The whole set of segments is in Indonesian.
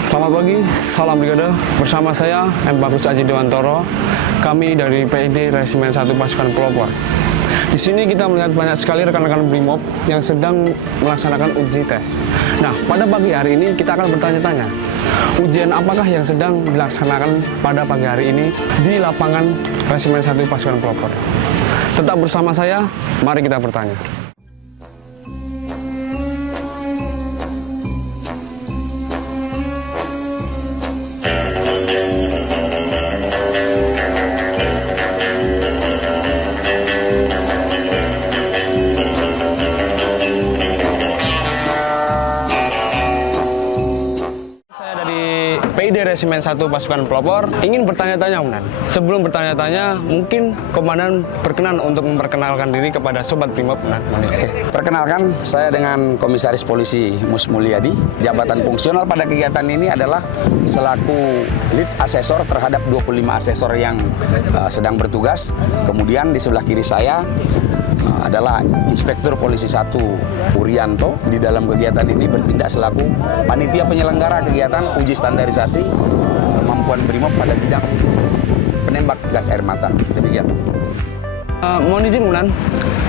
Selamat pagi, salam brigade. Bersama saya M. Bagus Aji Dewantoro. Kami dari PID Resimen 1 Pasukan Pelopor. Di sini kita melihat banyak sekali rekan-rekan Brimob yang sedang melaksanakan uji tes. Nah, pada pagi hari ini kita akan bertanya-tanya, ujian apakah yang sedang dilaksanakan pada pagi hari ini di lapangan Resimen 1 Pasukan Pelopor. Tetap bersama saya, mari kita bertanya. PID Resimen 1 Pasukan Pelopor ingin bertanya-tanya, Komandan. Sebelum bertanya-tanya, mungkin Komandan berkenan untuk memperkenalkan diri kepada Sobat Brimob, Komandan. Perkenalkan, saya dengan Komisaris Polisi Mus Mulyadi. Jabatan fungsional pada kegiatan ini adalah selaku lead asesor terhadap 25 asesor yang sedang bertugas. Kemudian di sebelah kiri saya adalah Inspektur Polisi 1 Urianto. Di dalam kegiatan ini bertindak selaku panitia penyelenggara kegiatan uji standarisasi kemampuan Brimob pada bidang penembak gas air mata. Demikian. Mohon izin, Komandan.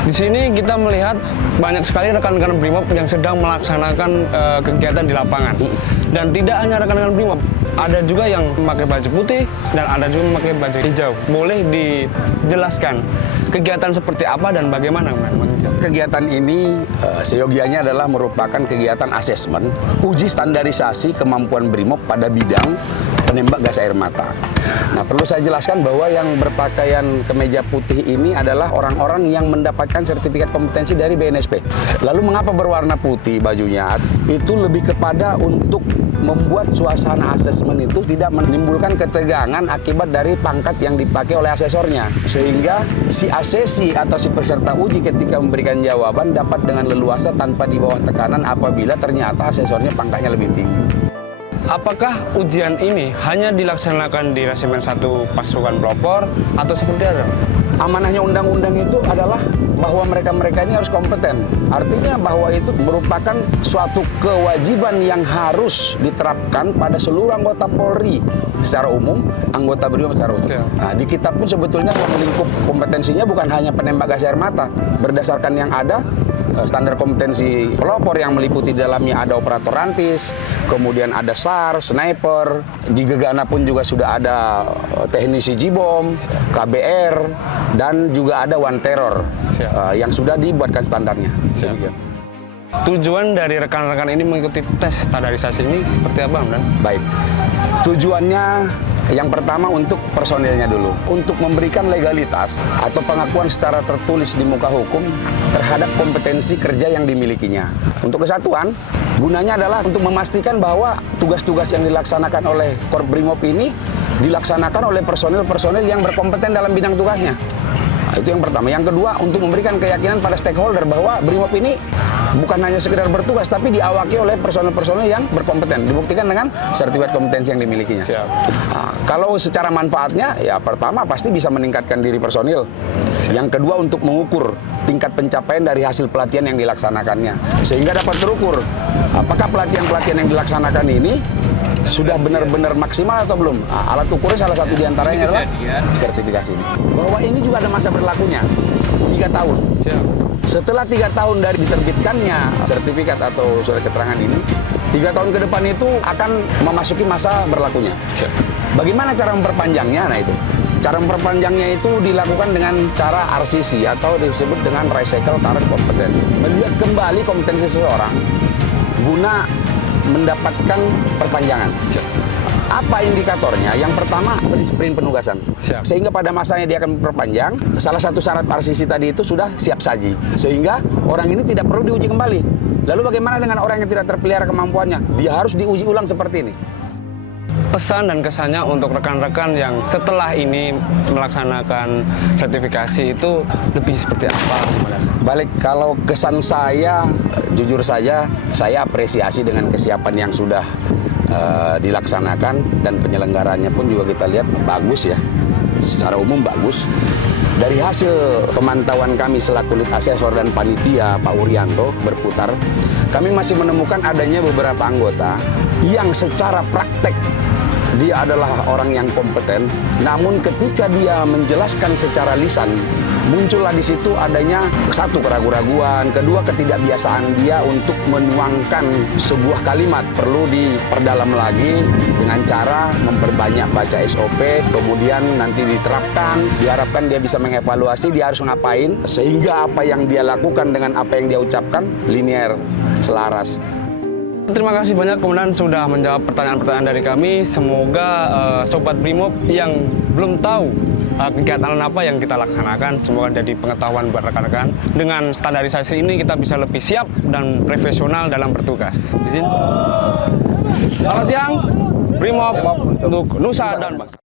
Di sini kita melihat banyak sekali rekan-rekan Brimob yang sedang melaksanakan kegiatan di lapangan. Dan tidak hanya rekan-rekan Brimob, ada juga yang memakai baju putih dan ada juga memakai baju hijau. Boleh dijelaskan kegiatan seperti apa dan bagaimana, Komandan? Kegiatan ini seyogianya adalah merupakan kegiatan asesmen uji standarisasi kemampuan Brimob pada bidang penembak gas air mata. Nah, perlu saya jelaskan bahwa yang berpakaian kemeja putih ini adalah orang-orang yang mendapatkan sertifikat kompetensi dari BNSP. Lalu mengapa berwarna putih bajunya? Itu lebih kepada untuk membuat suasana asesmen itu tidak menimbulkan ketegangan akibat dari pangkat yang dipakai oleh asesornya. Sehingga si asesi atau si peserta uji ketika memberikan jawaban dapat dengan leluasa tanpa di bawah tekanan apabila ternyata asesornya pangkatnya lebih tinggi. Apakah ujian ini hanya dilaksanakan di Resimen 1 Pasukan Pelopor atau seperti apa? Amanahnya undang-undang itu adalah bahwa mereka-mereka ini harus kompeten. Artinya bahwa itu merupakan suatu kewajiban yang harus diterapkan pada seluruh anggota Polri secara umum, anggota Brimob secara umum. Nah, di kita pun sebetulnya lingkup kompetensinya bukan hanya penembak gas air mata. Berdasarkan yang ada, standar kompetensi pelopor yang meliputi dalamnya ada operator rantis, kemudian ada SAR, sniper, di Gegana pun juga sudah ada teknisi Jibom, KBR, dan juga ada One Terror yang sudah dibuatkan standarnya. Tujuan dari rekan-rekan ini mengikuti tes standarisasi ini seperti apa, Komandan? Baik, tujuannya yang pertama untuk personilnya dulu, untuk memberikan legalitas atau pengakuan secara tertulis di muka hukum terhadap kompetensi kerja yang dimilikinya. Untuk kesatuan, gunanya adalah untuk memastikan bahwa tugas-tugas yang dilaksanakan oleh Korp Brimob ini dilaksanakan oleh personil-personil yang berkompeten dalam bidang tugasnya. Nah, itu yang pertama. Yang kedua, untuk memberikan keyakinan pada stakeholder bahwa Brimob ini bukan hanya sekedar bertugas, tapi diawaki oleh personel-personel yang berkompeten. Dibuktikan dengan sertifikat kompetensi yang dimilikinya. Nah, kalau secara manfaatnya, ya pertama pasti bisa meningkatkan diri personil. Yang kedua, untuk mengukur tingkat pencapaian dari hasil pelatihan yang dilaksanakannya. Sehingga dapat terukur, apakah pelatihan-pelatihan yang dilaksanakan ini sudah benar-benar maksimal atau belum. Nah, alat ukurnya salah satu diantaranya adalah sertifikasi ini. Bahwa ini juga ada masa berlakunya, 3 tahun. Setelah 3 tahun dari diterbitkannya sertifikat atau surat keterangan ini, 3 tahun ke depan itu akan memasuki masa berlakunya. Bagaimana cara memperpanjangnya? Nah, itu cara memperpanjangnya itu dilakukan dengan cara RCC atau disebut dengan Recycle Current Competence. Melihat kembali kompetensi seseorang guna mendapatkan perpanjangan. Apa indikatornya? Yang pertama, disiplin penugasan. Sehingga pada masanya dia akan perpanjang, salah satu syarat RCC tadi itu sudah siap saji. Sehingga orang ini tidak perlu diuji kembali. Lalu bagaimana dengan orang yang tidak terpelihara kemampuannya? Dia harus diuji ulang seperti ini. Pesan dan kesannya untuk rekan-rekan yang setelah ini melaksanakan sertifikasi itu lebih seperti apa? Balik, kalau kesan saya, jujur saja, saya apresiasi dengan kesiapan yang sudah dilaksanakan dan penyelenggaranya pun juga kita lihat bagus ya, secara umum bagus. Dari hasil pemantauan kami selaku lead asesor dan panitia Pak Urianto berputar, kami masih menemukan adanya beberapa anggota yang secara praktek dia adalah orang yang kompeten, namun ketika dia menjelaskan secara lisan, muncullah di situ adanya satu keraguan-raguan, kedua ketidakbiasaan dia untuk menuangkan sebuah kalimat. Perlu diperdalam lagi dengan cara memperbanyak baca SOP, kemudian nanti diterapkan, diharapkan dia bisa mengevaluasi dia harus ngapain, sehingga apa yang dia lakukan dengan apa yang dia ucapkan linear, selaras. Terima kasih banyak Komandan sudah menjawab pertanyaan-pertanyaan dari kami. Semoga Sobat Brimob yang belum tahu kegiatan apa yang kita laksanakan, semoga jadi pengetahuan buat rekan-rekan. Dengan standarisasi ini kita bisa lebih siap dan profesional dalam bertugas. Izin. Selamat siang, Brimob untuk Nusa dan Bangsa.